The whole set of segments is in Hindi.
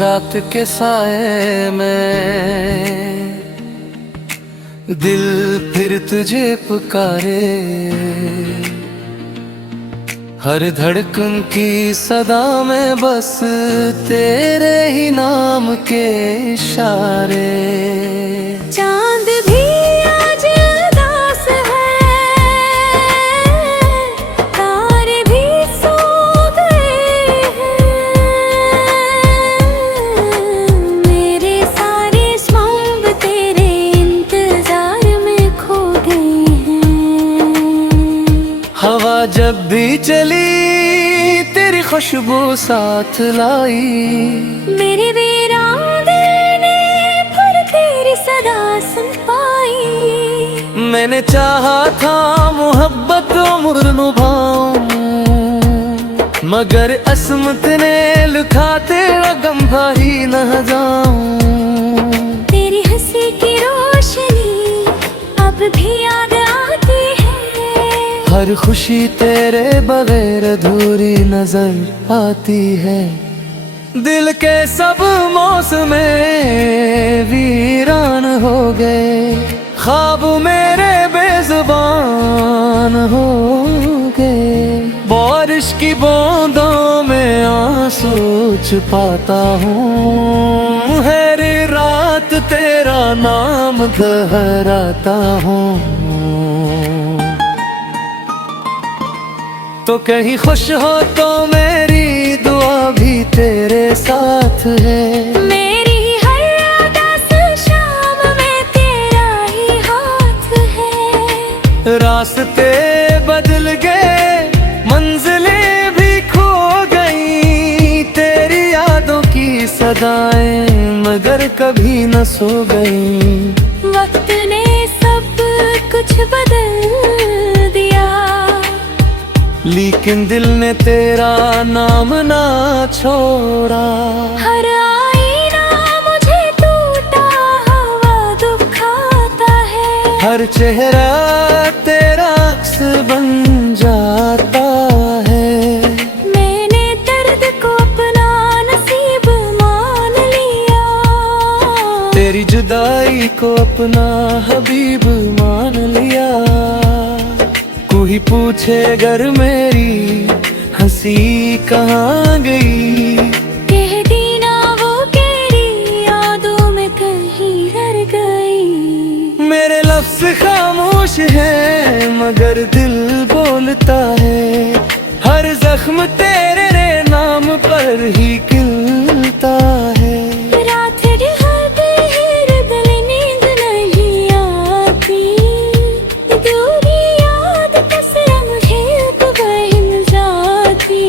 रात के साए में दिल फिर तुझे पुकारे, हर धड़कन की सदा में बस तेरे ही नाम के इशारे। चांद भी आज उदास है, तारे भी सो गए हैं, मेरे सारे ख्वाब तेरे इंतजार में खो गए हैं। हवा जब भी चली तेरी खुशबू साथ लाई, मेरे वीराने ने फिर तेरी सदा सुन पाई। मैंने चाहा था मोहब्बत उम्र निभाऊं, मगर असमत ने लिखा तेरा गम भारी न जाऊं। तेरी हंसी की रोशनी अब भी याद आती है, हर खुशी तेरे बगैर अधूरी नजर आती है। दिल के सब मौसम वीरान हो गए, ख्वाब मेरे बेजुबान हो गए। बारिश की बूंदों में आंसू छुपाता हूँ, हर रात तेरा नाम दोहराता हूँ। तो कहीं खुश हो तो मेरी दुआ भी तेरे साथ है, मेरी हर उदास शाम में तेरा ही हाथ है। रास्ते बदल गए मंजिलें भी खो गई, तेरी यादों की सदाएं मगर कभी न सो गई। वक्त ने सब कुछ बदल दिया, लेकिन दिल ने तेरा नाम ना छोड़ा। हर आईना मुझे टूटा हुआ दुखाता है, हर चेहरा तेरा अक्स बन जाता है। मैंने दर्द को अपना नसीब मान लिया, तेरी जुदाई को अपना हबीब मान लिया। कोई पूछे अगर मेरी हंसी कहाँ गई, कह दी ना वो तेरी यादों में कहीं रह गई। मेरे लफ्ज खामोश है मगर दिल बोलता है, हर जख्म तेरे नाम पर ही खिलता है। रात ढलते ही दिल नींद नहीं आती, दूरी याद कसरा मुझे अब बहल जाती।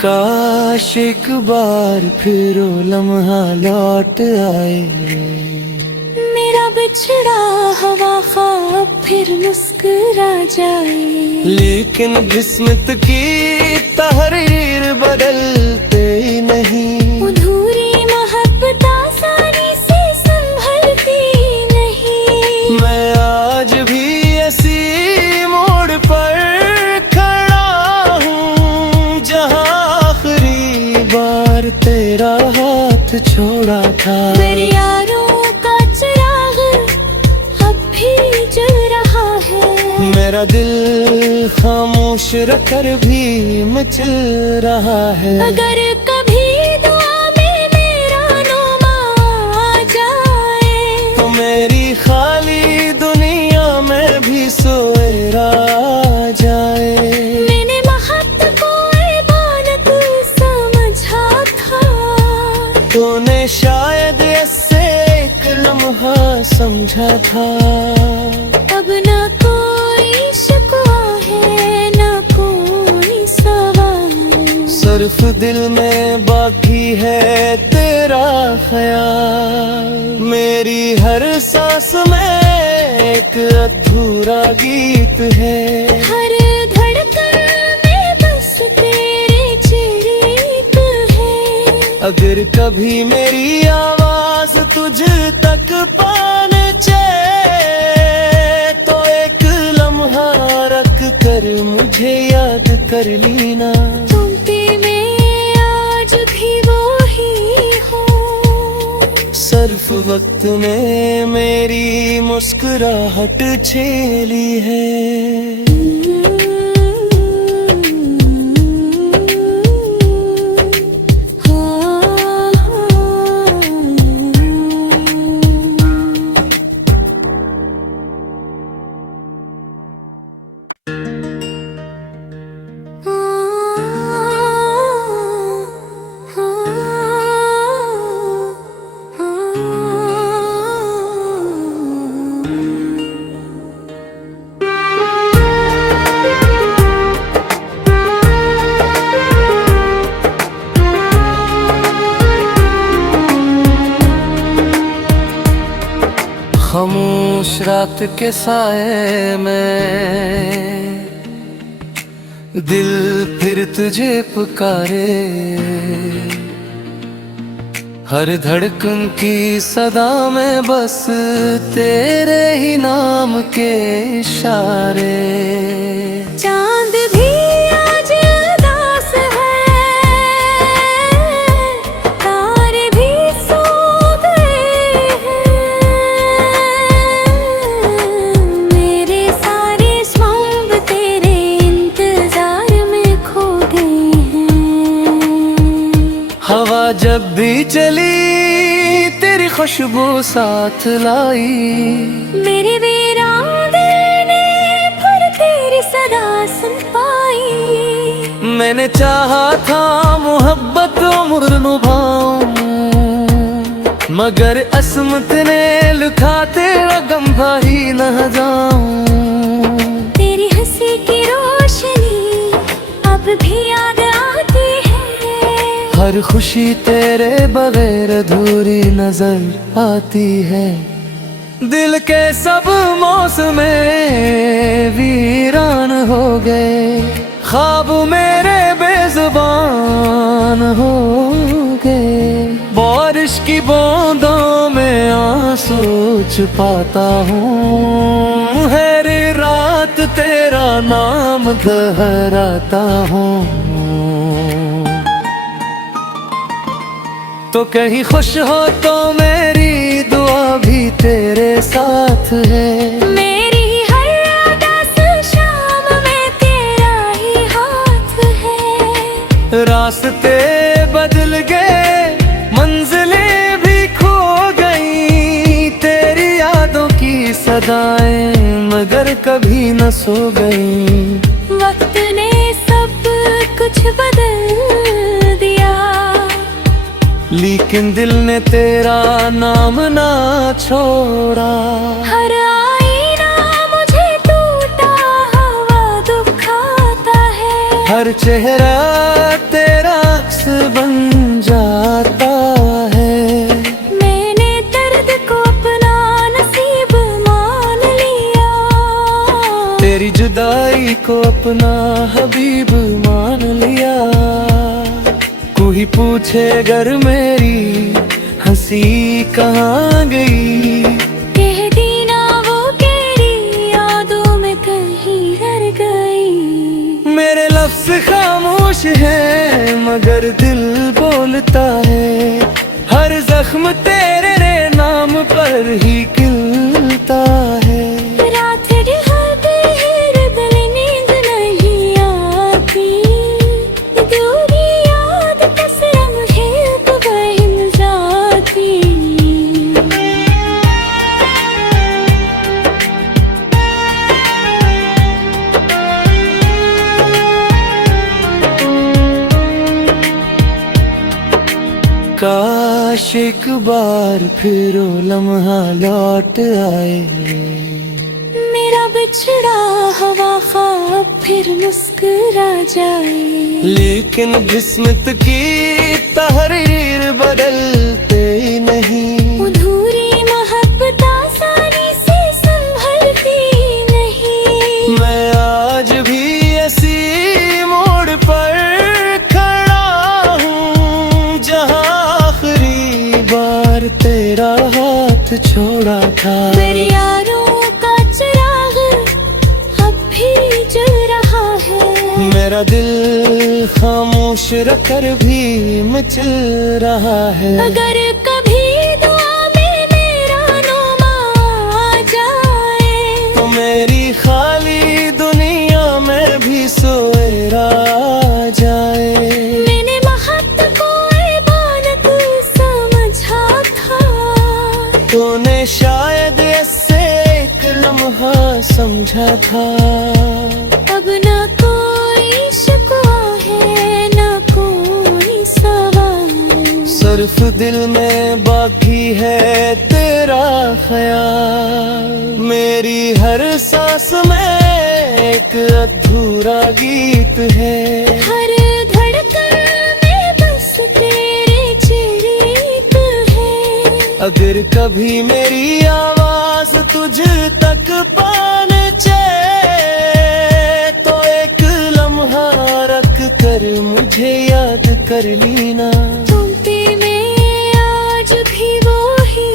काश एक बार फिर वो लम्हा लौट आए, मेरा बिछड़ा हुआ ख्वाब फिर मुस्कुरा जाए। लेकिन किस्मत की तहरीर बदलते ही नहीं, अधूरी मोहब्बत आसानी से संभलती नहीं। मैं आज भी ऐसी मोड़ पर खड़ा हूँ, जहाँ आखिरी बार तेरा हाथ छोड़ा था। मेरे यारों का चिराग अब भी जल रहा है, मेरा दिल खामोश रखकर भी मचल रहा है। अगर कभी दुआ में मेरा नुमा आ जाए, तो मेरी खाली दुनिया में भी सोएरा आ जाए। मैंने मोहब्बत को इबादत समझा था, तूने शायद ऐसे एक लम्हा समझा था। अब ना कोई शिकवा है ना कोई सवाल, सिर्फ दिल में बाकी है तेरा ख्याल। मेरी हर सांस में एक अधूरा गीत है, हर धड़कन में बस तेरे चिड़िक है। अगर कभी मेरी आवाज तुझ तक पाने चे तो एक लम्हा रख कर मुझे याद कर लेना। तुम पे मैं आज भी वो ही हूँ। सिर्फ वक्त ने मेरी मुस्कुराहट छेली है। खामोश रात के साए में दिल फिर तुझे पुकारे। हर धड़कन की सदा में बस तेरे ही नाम के इशारे। चांद भी आज उदास है, तारे भी सो गए हैं। मेरे सारे ख्वाब तेरे इंतजार में खो गए हैं। हवा जब भी चली तेरी खुशबू साथ लाई। मेरे वीराने ने फिर तेरी सदा सुन पाई। मैंने चाहा था मोहब्बत उम्र निभाऊं, मगर असमत ने लिखा तेरा गम भाई न जाऊं। तेरी हंसी की रोशनी अब भी याद आती है। हर खुशी तेरे बगैर अधूरी नजर आती है। दिल के सब मौसम वीरान हो गए, ख्वाब मेरे बेजुबान हो गए। बारिश की बूंदों में आंसू छुपाता हूँ, हर रात तेरा नाम दोहराता हूँ। तो कहीं खुश हो तो मेरी दुआ भी तेरे साथ है। मेरी हर उदास शाम में तेरा ही हाथ है। रास्ते बदल गए, मंजिलें भी खो गई। तेरी यादों की सदाएं मगर कभी न सो गई। वक्त ने सब कुछ बदल दिया, लेकिन दिल ने तेरा नाम ना छोड़ा। हर आईना मुझे टूटा हुआ दुखाता है। हर चेहरा तेरा अक्स बन जाता है। मैंने दर्द को अपना नसीब मान लिया, तेरी जुदाई को अपना हबीब मान लिया। कोई पूछे अगर मेरी हंसी कहाँ गई, कह दी ना वो तेरी यादों में कहीं रह गई। मेरे लफ्ज खामोश हैं मगर दिल बोलता है। हर जख्म तेरे नाम पर ही खिलता है। रात ढलते ही दिल नींद नहीं आती, दूरी याद कसरा मुझे बहम जाती। काश एक बार फिर वो लम्हा लौट आए। मेरा बिछड़ा हुआ ख्वाब फिर मुस्कुरा जाए। लेकिन किस्मत की तहरीर बदलते ही नहीं। अधूरी मोहब्बत आसानी से संभलती नहीं। मैं आज भी ऐसी मोड़ पर खड़ा हूँ, जहाँ आखिरी बार तेरा हाथ मेरा दिल खामोश रखकर भी मचल रहा है। अगर कभी दुआ में मेरा नुमा आ जाए तो मेरी खाली दुनिया में भी सोएरा जाए। मैंने महत को इबादत समझा था, तूने शायद इससे एक लम्हा समझा था। अब न कोई शिकवा है न कोई सवाल, सिर्फ दिल में बाकी है तेरा ख्याल। मेरी हर सांस में एक अधूरा गीत है, हर धड़कन में बस तेरे चिरीत है। अगर कभी मेरी आवाज तुझ तक पाने चले तो एक लम्हा रख कर मुझे याद कर लेना। तुम पे मैं आज भी वो ही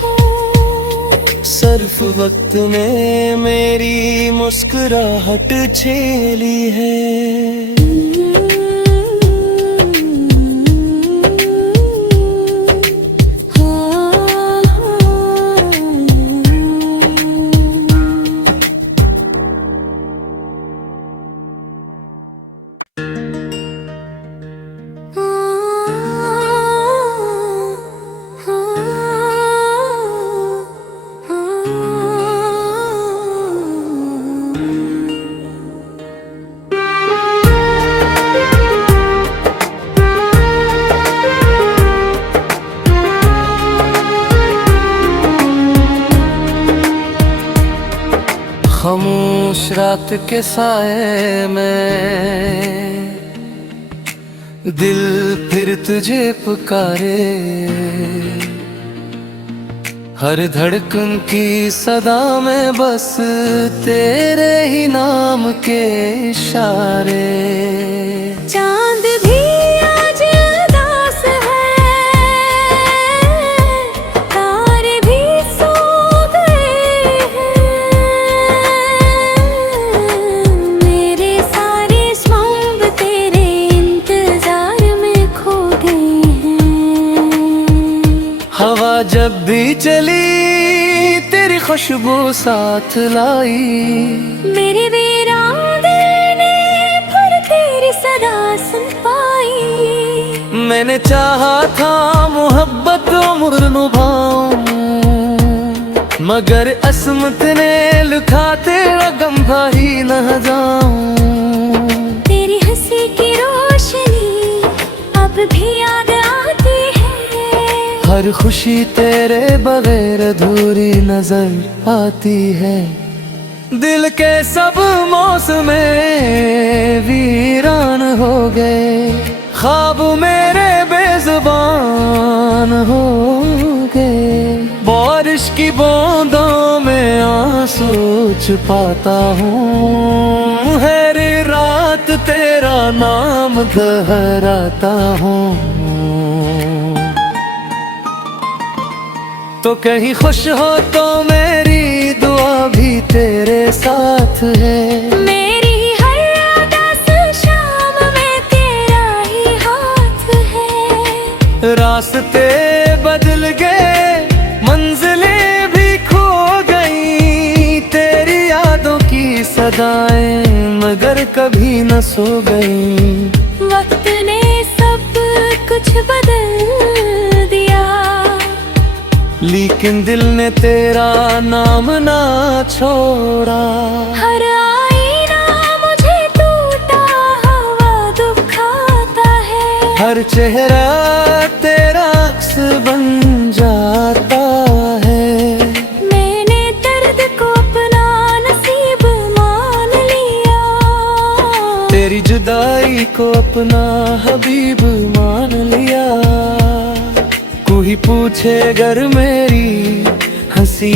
हूँ, सिर्फ वक्त में मेरी मुस्कुराहट छेली है। खामोश रात के साए में दिल फिर तुझे पुकारे। हर धड़कन की सदा में बस तेरे ही नाम के इशारे। चांद भी आज उदास है, तारे भी सो गए हैं। मेरे सारे ख्वाब तेरे इंतजार में खो गए हैं। हवा जब भी चली तेरी खुशबू साथ लाई। मेरे वीरांगने ने फिर तेरी सदा सुन पाई। मैंने चाहा था मोहब्बत उम्र निभाऊं, मगर असमत ने लिखा तेरा गम भारी न जाऊं। तेरी हंसी की रोशनी अब भी याद आती है। हर खुशी तेरे बगैर अधूरी नजर आती है। दिल के सब मौसम वीरान हो गए, ख्वाब मेरे बेजुबान हो गए। बारिश की बूंदों में आंसू छुपाता हूँ, हर रात तेरा नाम दोहराता हूँ। तो कहीं खुश हो तो मेरी दुआ भी तेरे साथ है। मेरी हर उदास शाम में तेरा ही हाथ है। रास्ते बदल गए, मंजिलें भी खो गई, तेरी यादों की सदाएं मगर कभी न सो गई। वक्त ने सब कुछ बदल दिया, लेकिन दिल ने तेरा नाम ना छोड़ा। हर आईना मुझे टूटा हुआ दुखाता है। हर चेहरा तेरा अक्स बन जाता है। मैंने दर्द को अपना नसीब मान लिया, तेरी जुदाई को अपना हबीब मान लिया। कोई पूछे अगर मेरी हंसी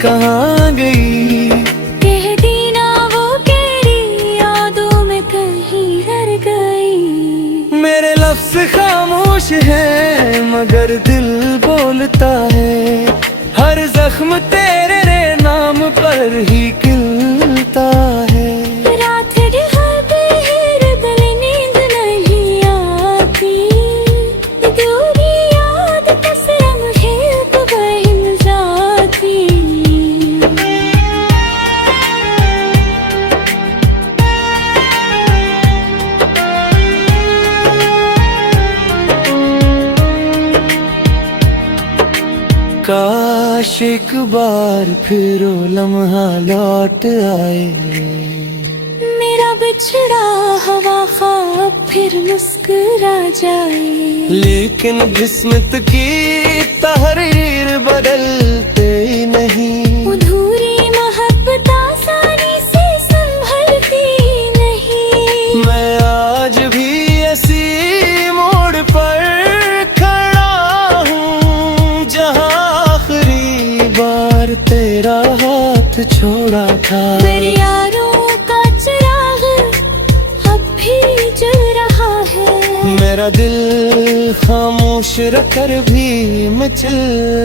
कहाँ गई, कह दी ना वो तेरी यादों में कहीं रह गई। मेरे लफ्ज खामोश हैं मगर दिल बोलता है। हर जख्म तेरे नाम पर ही खिलता है। रात ढल एक बार फिर वो लम्हा लौट आए। मेरा बिछड़ा हवा ख्वाब फिर मुस्कुरा जाए। लेकिन किस्मत की तहरीर बदलते ही नहीं। अधूरी मोहब्बत आसानी से संभलती नहीं। मैं आज भी ऐसी मोड़ पर खड़ा हूँ जहाँ आखिरी बार तेरा हाथ छोड़ा था। मेरे यारों का चिराग अब भी जल रहा है। मेरा दिल खामोश रखकर भी मचल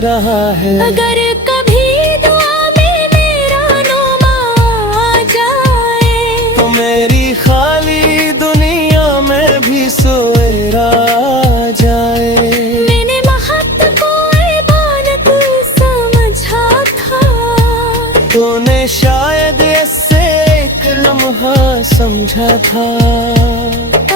रहा है। अगर कभी दुआ में मेरा नुमा आ जाए तो मेरी खाली दुनिया में भी सोएरा जाए। मैंने मोहब्बत को इबादत समझा था। तूने शायद ऐसे एक लम्हा समझा था।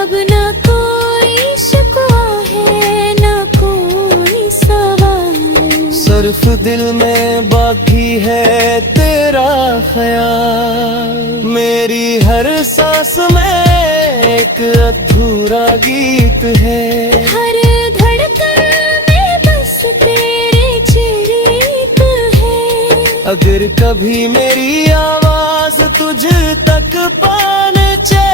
अब न कोई शिकवा है न कोई सवाल। सिर्फ दिल में बाकी है तेरा ख्याल। मेरी हर सांस में एक अधूरा गीत है। हर धड़कन में बस तेरे चिराग है। अगर कभी मेरी आवाज तुझ तक पहुंचे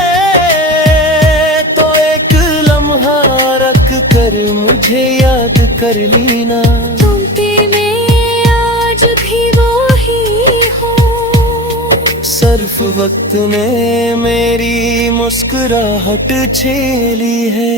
तो एक लम्हा रख कर मुझे याद कर लेना। तुम पे मैं आज भी वो ही हूँ। सिर्फ वक्त ने मेरी मुस्कुराहट छीली है।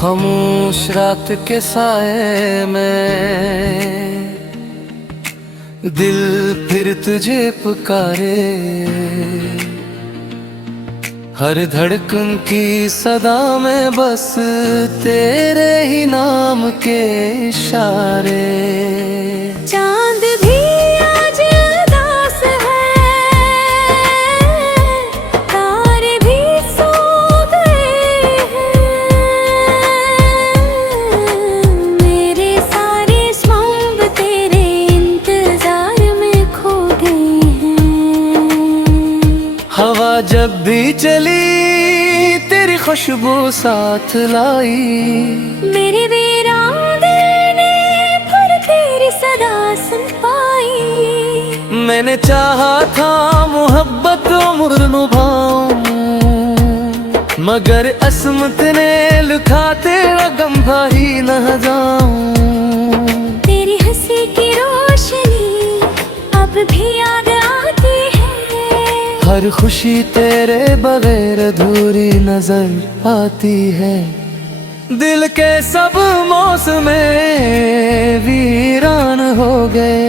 खामोश रात के साए में दिल फिर तुझे पुकारे। हर धड़कन की सदा में बस तेरे ही नाम के इशारे। चांद भी आज उदास है। तारे भी सो गए हैं। मेरे सारे ख्वाब तेरे इंतजार में खो गए हैं। हवा जब भी चली तेरी खुशबू साथ लाई। मेरे वीरान दिल ने फिर तेरी सदा सुन पाई। मैंने चाहा था मोहब्बत उम्र निभाऊं, मगर असमत ने लिखा तेरा गम भारी न जाऊं। तेरी हंसी की रोशनी अब भी याद आती है। हर खुशी तेरे बगैर अधूरी नजर आती है। दिल के सब मौसम वीरान हो गए।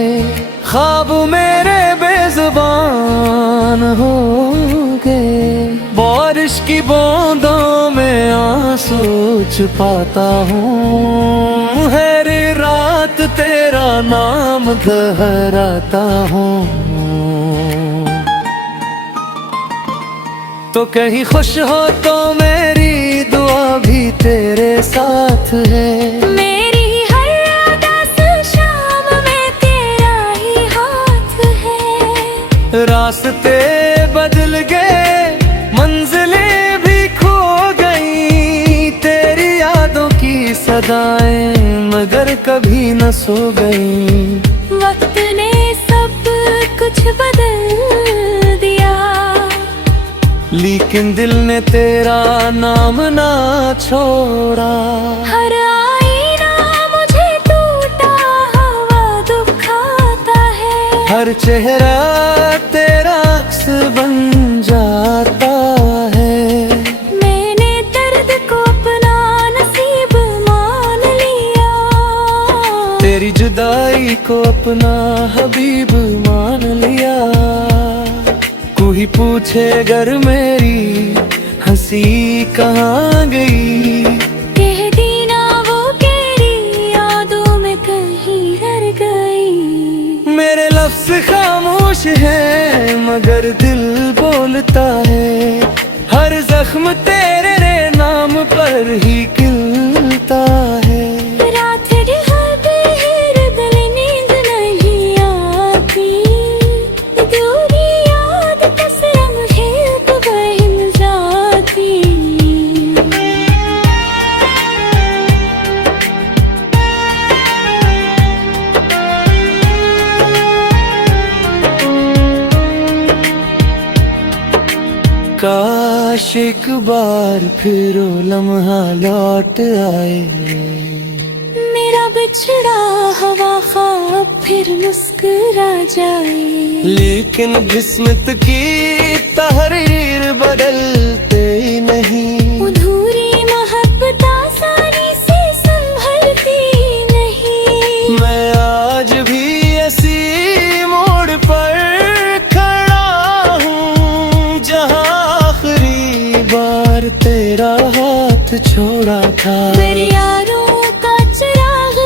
ख्वाब मेरे बेजुबान हो गए। बारिश की बूंदों में आंसू छुपाता हूँ। हर रात तेरा नाम दोहराता हूँ। तो कहीं खुश हो तो मेरी दुआ भी तेरे साथ है। मेरी हर उदास शाम में तेरा ही हाथ है। रास्ते बदल गए, मंजिलें भी खो गई। तेरी यादों की सदाएं मगर कभी न सो गई। वक्त ने सब कुछ बदल दिया, लेकिन दिल ने तेरा नाम ना छोड़ा। हर आईना मुझे टूटा हुआ दुखाता है। हर चेहरा तेरा अक्स बन जाता है। मैंने दर्द को अपना नसीब मान लिया, तेरी जुदाई को अपना हबीब मान लिया। कोई पूछे अगर मेरी हंसी कहाँ गई, कह दी ना वो तेरी यादों में कहीं रह गई। मेरे लफ्ज़ खामोश हैं मगर दिल बोलता है। हर जख्म तेरे नाम पर ही खिलता है। रात ढल दिल नींद नहीं आती, दूरी याद कसम है वहम जाती। काश एक बार फिर वो लम्हा लौट आए, मेरा बिछड़ा हुआ ख्वाब फिर मुस्कुरा जाए। लेकिन किस्मत की तहरीर बदलते नहीं। अधूरी मोहब्बत आसानी से संभलती नहीं। मैं आज भी ऐसी मोड़ पर खड़ा हूँ जहाँ आखिरी बार तेरा हाथ छोड़ा था। मेरे यारों का चिराग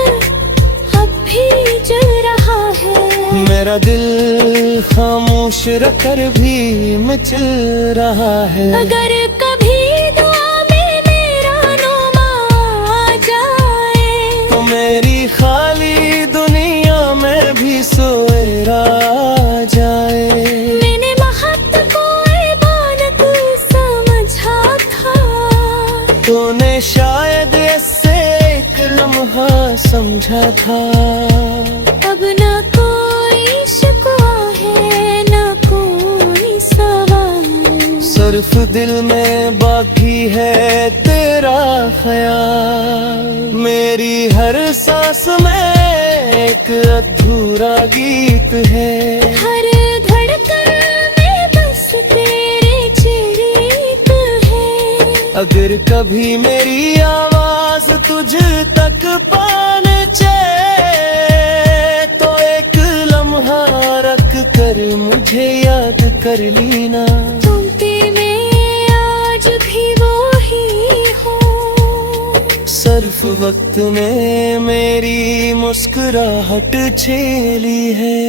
अब भी जल रहा है। मेरा दिल खामोश रखकर भी मचल रहा है। अगर कभी दुआ में मेरा नुमा आ जाए, तो मेरी खाली दुनिया में भी सोएरा आ जाए। मैंने मोहब्बत को इबादत समझा था, तूने शायद ऐसे एक लम्हा समझा था। अब ना कोई शिकवा है ना कोई सवाल। सिर्फ दिल में बाकी है तेरा ख्याल। मेरी हर सांस में एक अधूरा गीत है। हर धड़कन में बस तेरे चिरीक है। अगर कभी मेरी आवाज तुझ तक पाने चले, तो एक लम्हा रख कर मुझे याद कर लेना। तुम पे मैं आज भी वो ही हूँ। सिर्फ वक्त ने मेरी मुस्कुराहट छीली है।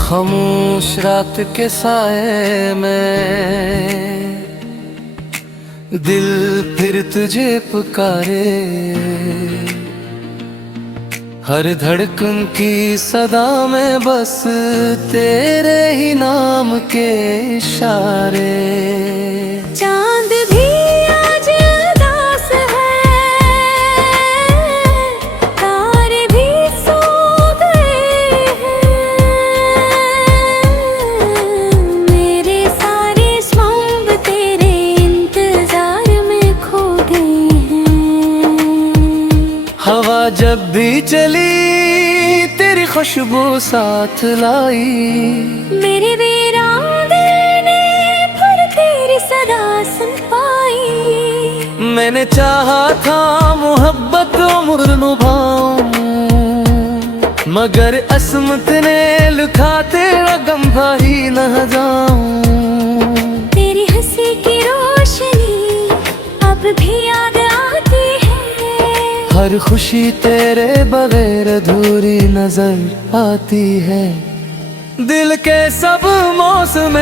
खामोश रात के साए में दिल फिर तुझे पुकारे। हर धड़कन की सदा में बस तेरे ही नाम के इशारे। चांद भी आज उदास है, तारे भी सो गए हैं। मेरे सारे ख्वाब तेरे इंतजार में खो गए हैं। हवा जब भी चली तेरी खुशबू साथ लाई। मेरे वीरान ने फिर तेरी सदा सुन पाई। मैंने चाहा था मोहब्बत उम्र निभाऊं, मगर असमत ने लिखा तेरा गम भाई न जाऊं। तेरी हंसी की रोशनी अब भी याद आती है। हर खुशी तेरे बगैर अधूरी नजर आती है। दिल के सब मौसम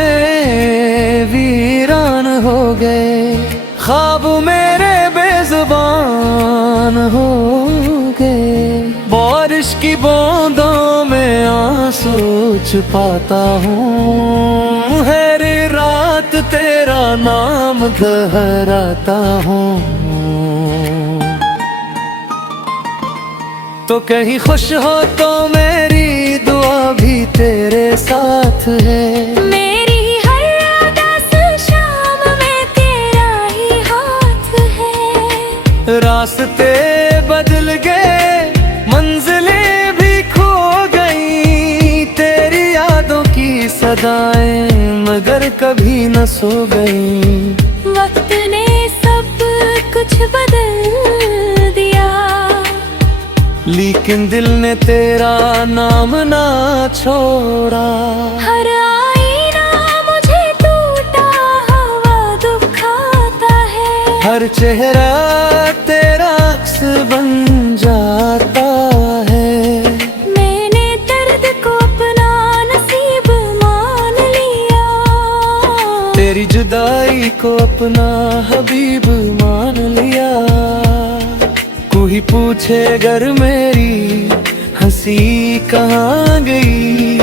वीरान हो गए, ख्वाब मेरे बेजुबान हो गए, बारिश की बूंदों में आंसू छुपाता हूँ, हर रात तेरा नाम दोहराता हूँ। तो कहीं खुश हो तो मेरी दुआ भी तेरे साथ है, मेरी हर उदास शाम में तेरा ही हाथ है। रास्ते बदल गए, मंजिलें भी खो गई, तेरी यादों की सदाएं मगर कभी न सो गई। वक्त ने सब कुछ बदल दिया, लेकिन दिल ने तेरा नाम ना छोड़ा। हर आईना मुझे टूटा हुआ दुखाता है, हर चेहरा तेरा अक्स बन जाता है। मैंने दर्द को अपना नसीब मान लिया, तेरी जुदाई को अपना हबीब मान लिया। कोई पूछे अगर मेरी हंसी कहाँ गई,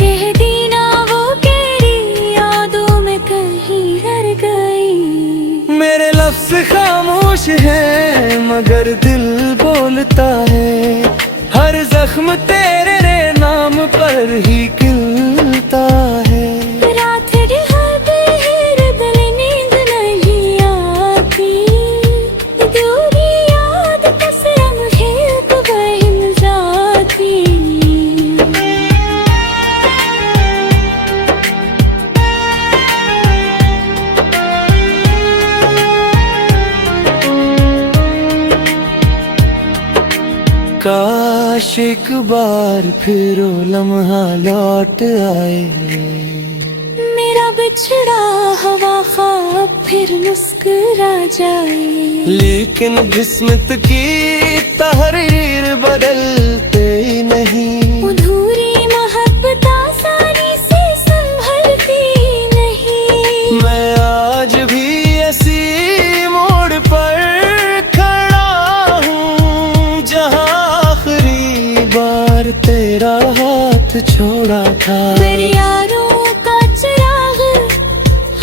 कह दी ना वो तेरी यादों में कहीं रह गई। मेरे लफ्ज खामोश हैं मगर दिल बोलता है, हर जख्म तेरे नाम पर ही खिलता है। रात ढलते ही दिल नींद नहीं आती, दूरी याद कसरम खेत बहन जाती। काश एक बार फिर वो लम्हा लौट आए, मेरा बिछड़ा हुआ ख्वाब फिर मुस्कुरा जाए। लेकिन किस्मत की तहरीर बदलते नहीं, अधूरी मोहब्बत आसानी से संभलती नहीं। मैं आज भी ऐसी मोड़ पर खड़ा हूँ जहाँ आखिरी बार तेरा हाथ छोड़ा था। मेरे यारों का चिराग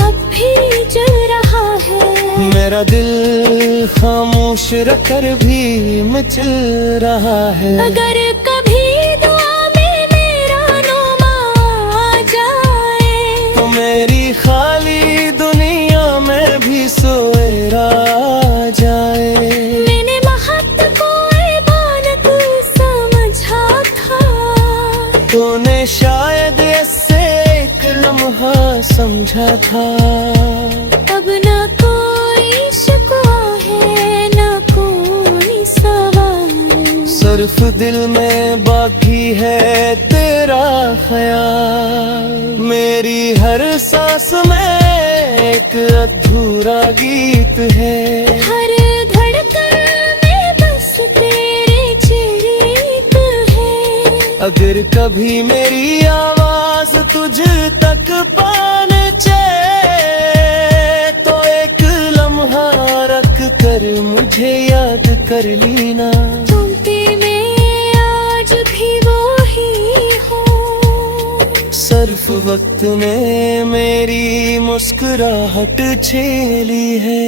अब भी जल रहा है, मेरा दिल खामोश रखकर भी मचल रहा है। अगर कभी दुआ में मेरा नाम आ जाए, तो मेरी खाली दुनिया में भी सोएरा जाए। मैंने मोहब्बत को इबादत समझा था, तूने शायद ऐसे एक लम्हा समझा था। अब ना कोई शिकवा है ना कोई सवाल, सिर्फ दिल में बाकी है तेरा ख्याल। मेरी हर सांस में एक अधूरा गीत है, हर धड़कन में बस तेरे चरित्र है। अगर कभी मेरी आवाज तुझ तक पाने चले, तो एक लम्हा रख कर मुझे याद कर लेना। तुम पे मैं आज भी वो ही हूँ, सिर्फ वक्त में मेरी मुस्कुराहट छेली है।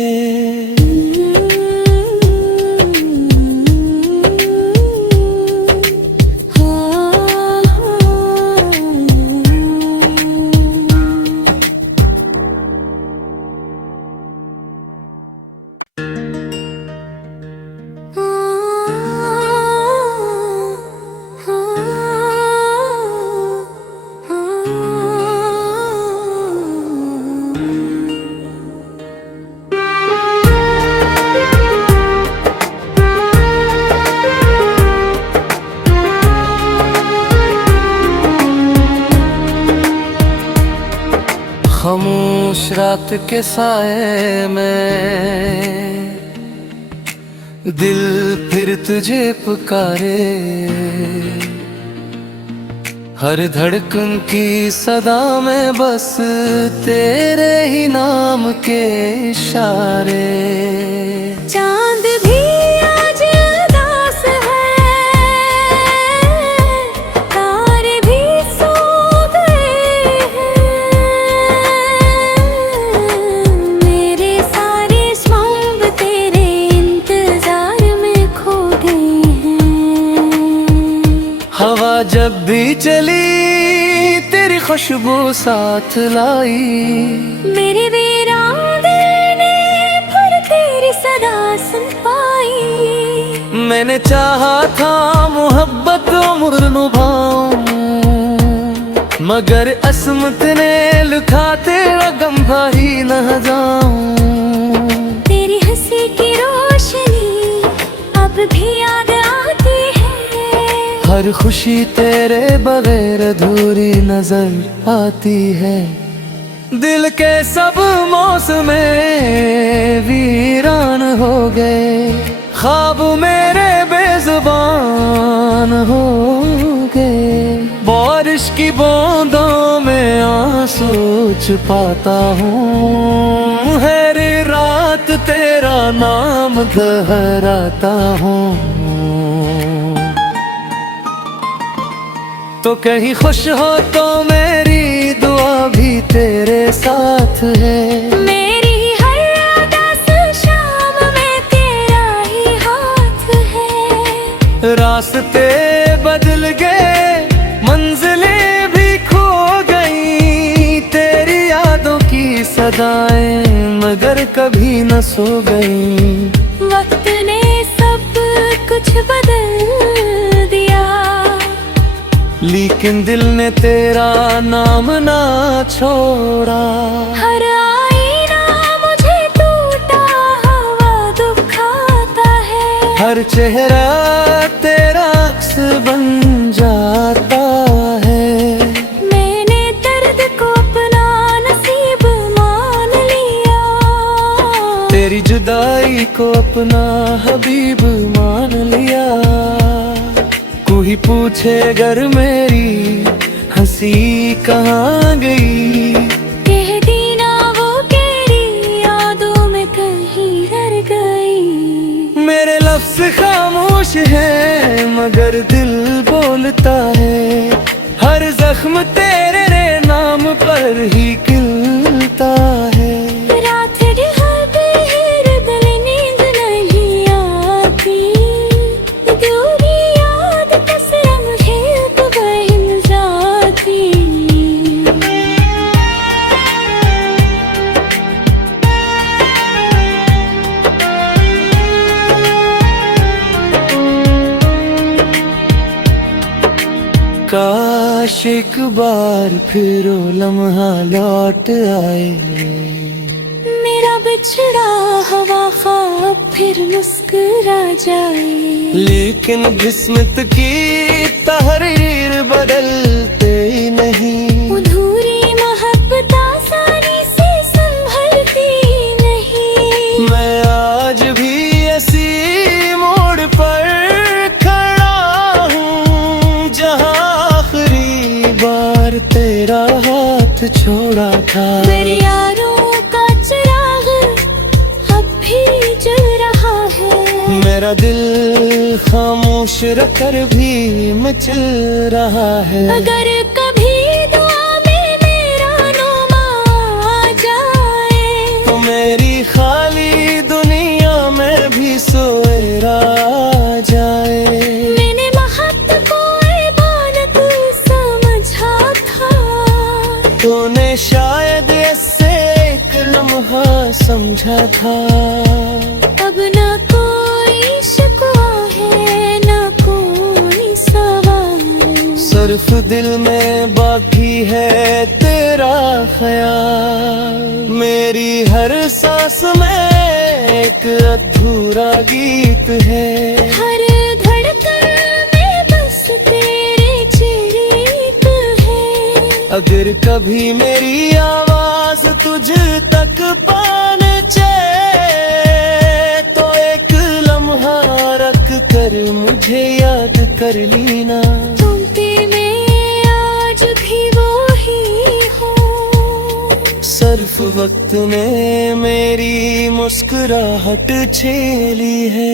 खामोश रात के साए में दिल फिर तुझे पुकारे, हर धड़कन की सदा में बस तेरे ही नाम के इशारे। चांद भी आज उदास है, तारे भी सो गए हैं, मेरे सारे ख्वाब तेरे इंतजार में खो गए हैं। हवा जब भी चली तेरी खुशबू साथ लाई, मेरे वीरान दिल ने फिर तेरी सदा सुन पाई। मैंने चाहा था मोहब्बत उम्र निभाऊं, मगर असमत ने लिखा तेरा गम भारी न जाऊं। तेरी हंसी की रोशनी अब भी याद आती है, हर खुशी तेरे बगैर अधूरी नजर आती है। दिल के सब मौसमें वीरान हो गए, ख्वाब मेरे बेजुबान हो गए। बारिश की बूंदों में आंसू छुपाता हूँ, हर रात तेरा नाम दोहराता हूँ। तो कहीं खुश हो तो मेरी दुआ भी तेरे साथ है, मेरी हर उदास शाम में तेरा ही हाथ है। रास्ते बदल गए मंजिलें भी खो गई, तेरी यादों की सदाएं मगर कभी न सो गई। वक्त ने सब कुछ बदल दिया, लेकिन दिल ने तेरा नाम ना छोड़ा। हर आईना मुझे टूटा हुआ दुखाता है, हर चेहरा तेरा अक्स बन जाता है। मैंने दर्द को अपना नसीब मान लिया, तेरी जुदाई को अपना हबीब मान लिया। कोई पूछे अगर मेरी हंसी कहाँ गई, कह दी ना वो तेरी यादों में कहीं रह गई। मेरे लफ्ज खामोश है मगर दिल बोलता है, हर जख्म तेरे नाम पर ही खिलता है। रात ढलते ही दिल नींद नहीं आती, दूरी याद कसरा मुझे तो बहन जाती। काश एक बार फिर वो लम्हा लौट आए, मेरा बिछड़ा हुआ ख्वाब फिर मुस्कुरा जाए। लेकिन किस्मत की तहरीर बदलते ही नहीं, अधूरी मोहब्बत आसानी से संभलती नहीं। मैं आज भी ऐसी मोड़ पर खड़ा हूँ जहाँ आखिरी बार तेरा हाथ छोड़ा था। मेरे यारों का चिराग अब भी जल रहा है, मेरा दिल खामोश रखकर भी मचल रहा है। अगर कभी दुआ में मेरा नाम आ जाए, तो मेरी खाली दुनिया में भी सोएरा आ जाए। मैंने मोहब्बत को इबादत समझा था, तूने शायद इससे एक लम्हा समझा था। अब ना कोई शिकवा है ना कोई सवाल, सिर्फ दिल में बाकी है तेरा ख्याल। मेरी हर सांस में एक अधूरा गीत है, हर धड़कन में बस तेरे चरित्र है। अगर कभी मेरी आवाज तुझ तक पाने चले, तो एक लम्हा रख कर मुझे याद कर लेना। तुमती में वक्त ने मेरी मुस्कुराहट छीली है।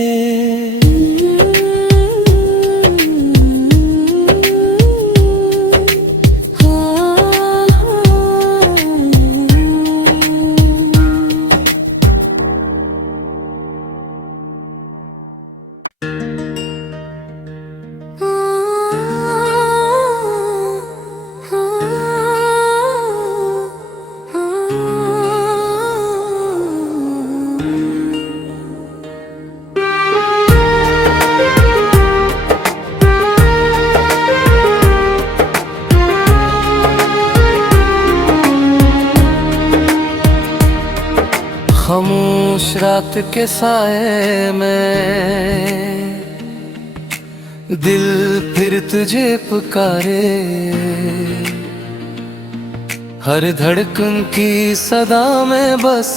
खामोश रात के साए में दिल फिर तुझे पुकारे, हर धड़कन की सदा में बस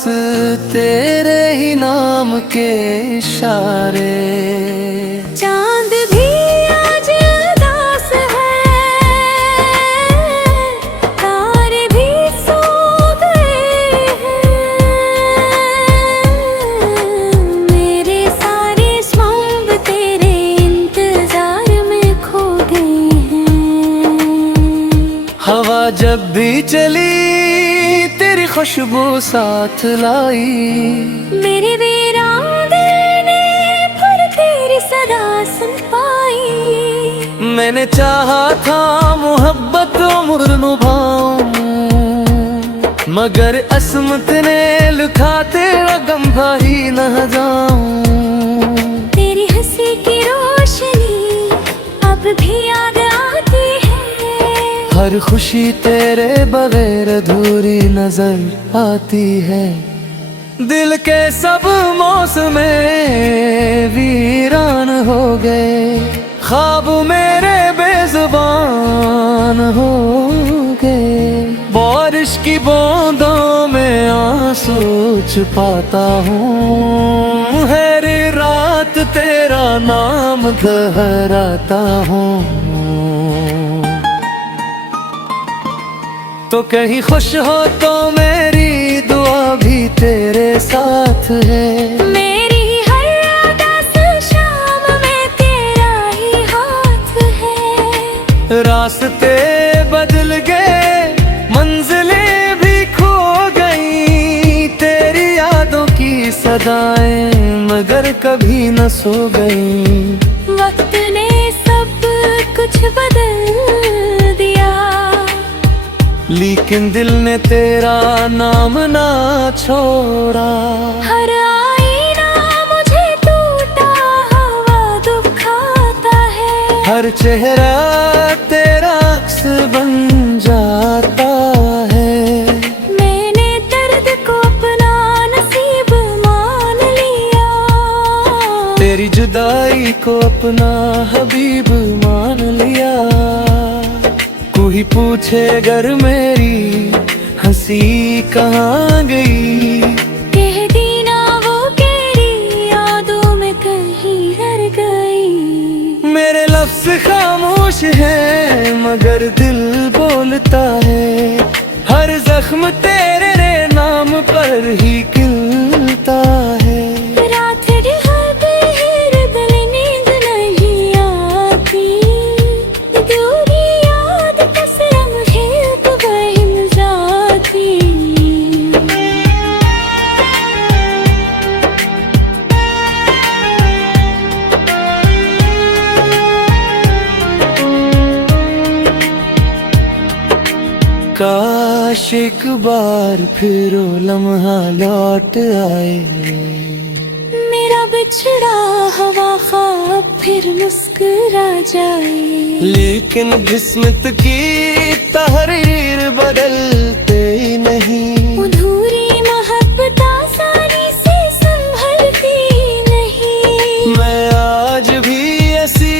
तेरे ही नाम के इशारे। चांद भी आज उदास है, तारे भी सो गए हैं, मेरे सारे ख्वाब तेरे इंतजार में खो गए हैं। हवा जब भी चली तेरी खुशबू साथ लाई, मेरे वीरान दिल ने फिर तेरी सदा सुन पाई। मैंने चाहा था मोहब्बत उम्र निभाऊं, मगर असमत ने लिखा तेरा गम भारी न जाऊं। तेरी हंसी की रोशनी अब भी याद आती है, हर खुशी तेरे बगैर अधूरी नजर आती है। दिल के सब मौसम वीरान हो गए, ख्वाब मेरे बेजुबान हो गए। बारिश की बूंदों में आंसू छुपाता हूँ, हर रात तेरा नाम दोहराता हूँ। तो कहीं खुश हो तो मेरी दुआ भी तेरे साथ है, मेरी हर उदास शाम में तेरा ही हाथ है। रास्ते बदल गए मंजिलें भी खो गई, तेरी यादों की सदाएं मगर कभी न सो गई। वक्त ने सब कुछ बदल दिया, लेकिन दिल ने तेरा नाम ना छोड़ा। हर आईना मुझे टूटा हुआ दुखाता है, हर चेहरा तेरा अक्स बन जाता है। मैंने दर्द को अपना नसीब मान लिया, तेरी जुदाई को अपना हबीब मान लिया। कोई पूछे अगर मेरी हंसी कहाँ गई, कह दी ना वो तेरी यादों में कहीं रह गई। मेरे लफ्ज खामोश हैं मगर दिल बोलता है, हर जख्म तेरे नाम पर ही खिलता है। रात ढलते ही दिल नींद नहीं आती, दूरी याद कसरम है तो बहन जाती। काश एक बार फिर वो लम्हा लौट आए, मेरा बिछड़ा हुआ ख्वाब फिर मुस्कुरा जाए। लेकिन किस्मत की तहरीर बदलते ही नहीं, अधूरी मोहब्बत आसानी से संभलती नहीं। मैं आज भी ऐसी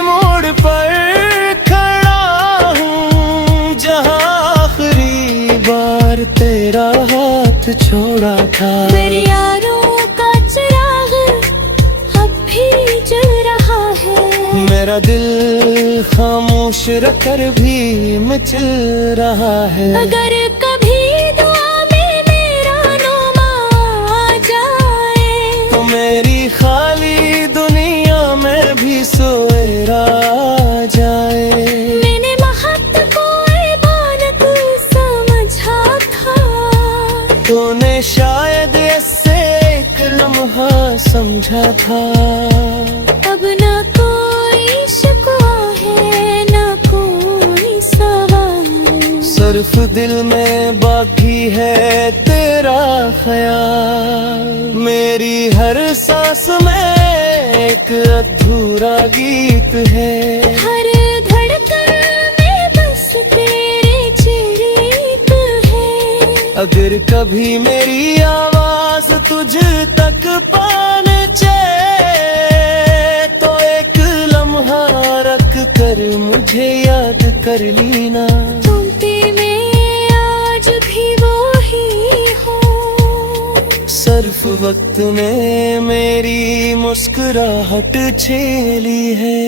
मोड़ पर खड़ा हूँ जहाँ आखिरी बार तेरा हाथ छोड़ा था। मेरे यारों का चिराग अब भी जल रहा है, मेरा दिल खामोश रखकर भी मचल रहा है। अगर कभी दुआ में दिल में बाकी है तेरा ख्याल। मेरी हर सांस में एक अधूरा गीत है, हर धड़कन में बस तेरी चिड़ित है। अगर कभी मेरी आवाज तुझ तक पाने चले तो एक लम्हा रख कर मुझे याद कर लेना। तुम पे मैं आज भी वो ही हूँ, सिर्फ वक्त ने मेरी मुस्कुराहट छीनी है।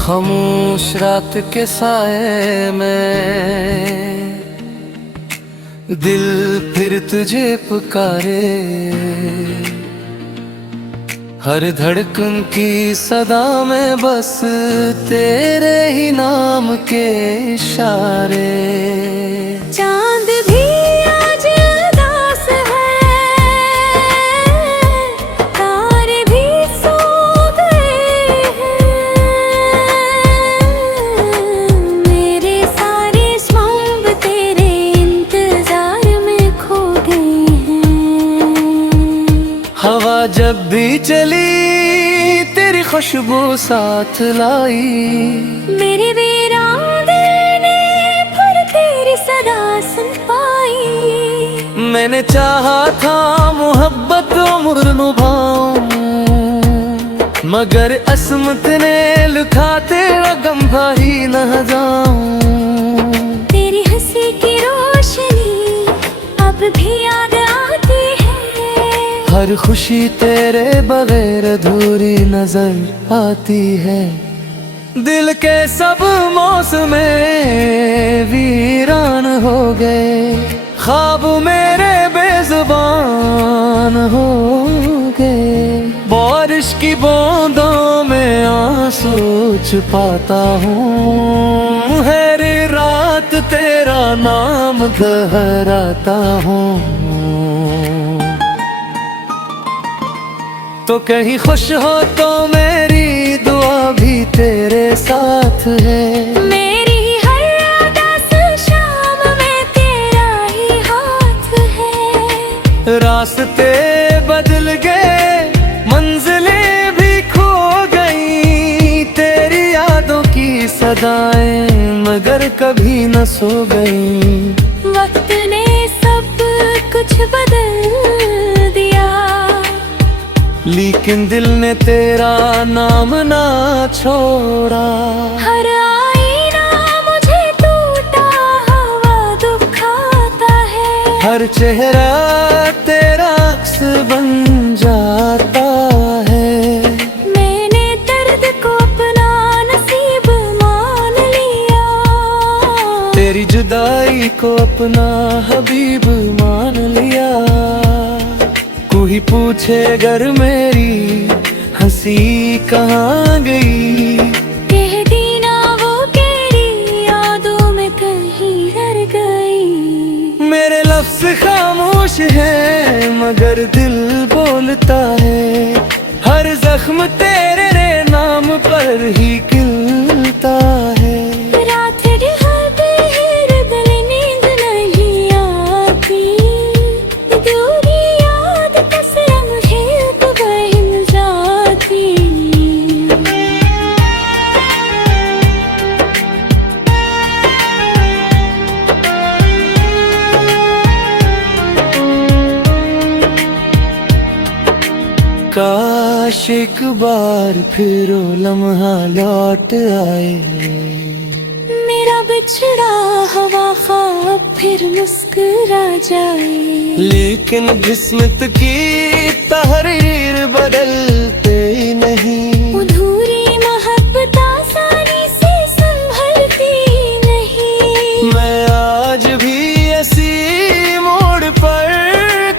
खामोश रात के साए में दिल फिर तुझे पुकारे, हर धड़कन की सदा में बस तेरे ही नाम के इशारे। चांद भी आज उदास है, तारे भी सो गए हैं। मेरे सारे ख्वाब तेरे इंतजार में खो गए हैं। हवा जब भी चली तेरी खुशबू साथ लाई, मेरे वीरान दिल ने फिर तेरी सदा सुन पाई। मैंने चाहा था मोहब्बत उम्र निभाऊं, मगर असमत ने लिखा तेरा गम भाई न जाऊं। तेरी हंसी की रोशनी अब भी याद आती है, हर खुशी तेरे बगैर अधूरी नजर आती है। दिल के सब मौसम वीरान हो गए, ख्वाब मेरे बेजुबान हो गए। बारिश की बूंदों में आंसू छुपाता हूँ, हर रात तेरा नाम दोहराता हूँ। तो कहीं खुश हो तो मेरी दुआ भी तेरे साथ है। मेरी हर उदास शाम में तेरा ही हाथ है। रास्ते बदल गए, मंजिलें भी खो गई, तेरी यादों की सदाएं मगर कभी न सो गई। वक्त ने सब कुछ बदल दिया, लेकिन दिल ने तेरा नाम ना छोड़ा। हर आईना मुझे टूटा हुआ दुखाता है, हर चेहरा तेरा अक्स बन जाता है। मैंने दर्द को अपना नसीब मान लिया, तेरी जुदाई को अपना हबीब मान लिया। कोई पूछे अगर मेरी हंसी कहाँ गई, कह दी ना वो तेरी यादों में कहीं रह गई। मेरे लफ्ज खामोश हैं मगर दिल बोलता है, हर जख्म तेरे नाम पर ही खिलता है। रात ढलते ही दिल नींद नहीं आती, दूरी याद कसर मुझे बहन जाती। काश एक बार फिर वो लम्हा लौट आए, मेरा बिछड़ा हुआ ख्वाब फिर मुस्कुरा जाए। लेकिन किस्मत की तहरीर बदलते ही नहीं। अधूरी मोहब्बत आसानी से संभलती नहीं। मैं आज भी ऐसी मोड़ पर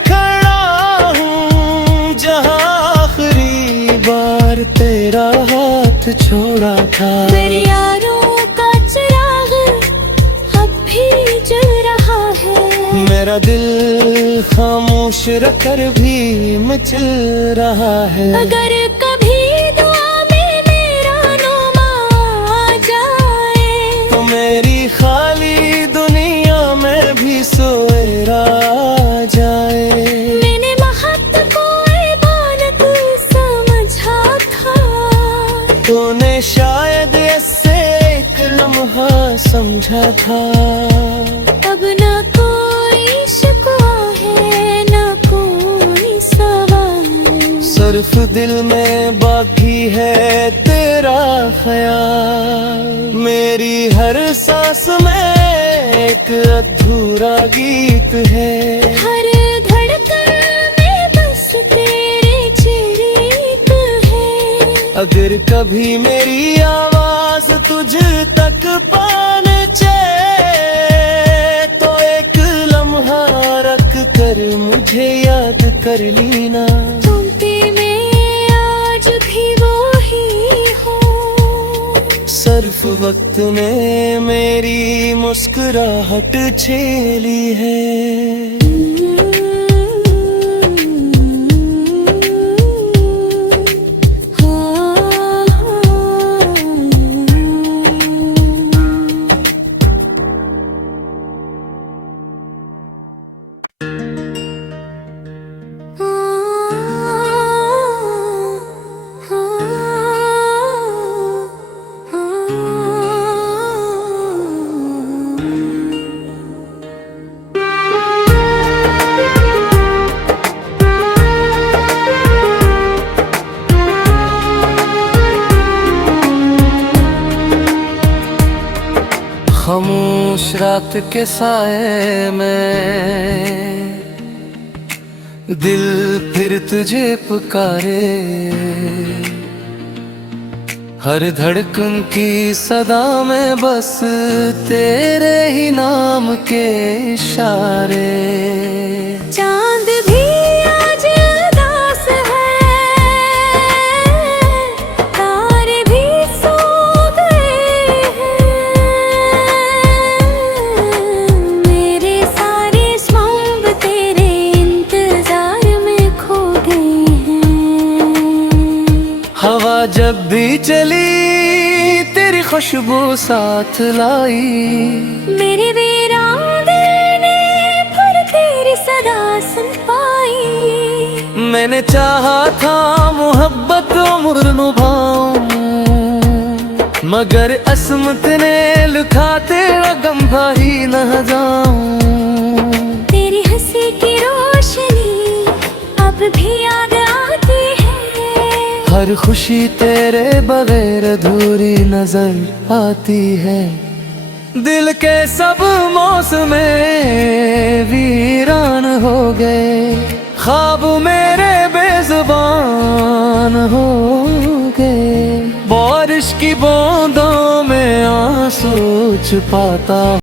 खड़ा हूँ जहाँ आखिरी बार तेरा हाथ छोड़ा था। मेरे यारों का चिराग अब भी जल रहा है। मेरा दिल खामोश रखकर भी मचल रहा है। अगर कभी दुआ में मेरा नुमा आ जाए, तो मेरी खाली दुनिया में भी सोएरा आ जाए। मैंने मोहब्बत को इबादत समझा था। तूने शायद ऐसे एक लम्हा समझा था। अब न कोई शिकवा है, न कोई सवाल। सिर्फ दिल में बाकी है तेरा ख्याल। मेरी हर सांस में एक अधूरा गीत है। हर धड़कन में बस तेरे चिराग है। अगर कभी मेरी आवाज तुझ तक पहुंचे, तो एक लम्हा रख कर मुझे याद कर लेना। तुम पे मैं आज भी वो ही हूँ। सिर्फ वक्त ने मेरी मुस्कुराहट छेली है। खामोश रात के साए में दिल फिर तुझे पुकारे। हर धड़कन की सदा में बस तेरे ही नाम के इशारे। चांद भी आज उदास है, तारे भी सो गए हैं। मेरे सारे ख्वाब तेरे इंतजार में खो गए हैं। हवा जब भी चली तेरी खुशबू साथ लाई। मेरे वीरांगने ने फिर तेरी सदा सुन पाई। मैंने चाहा था मोहब्बत उम्र निभाऊं, मगर असमत ने लिखा तेरा गम भाई न जाऊं। तेरी हंसी की रोशनी अब भी याद आती है। हर खुशी तेरे बगैर अधूरी नजर आती है। दिल के सब मौसम वीरान हो गए। ख्वाब मेरे बेजुबान हो गए। बारिश की बूंदों में आंसू छुपाता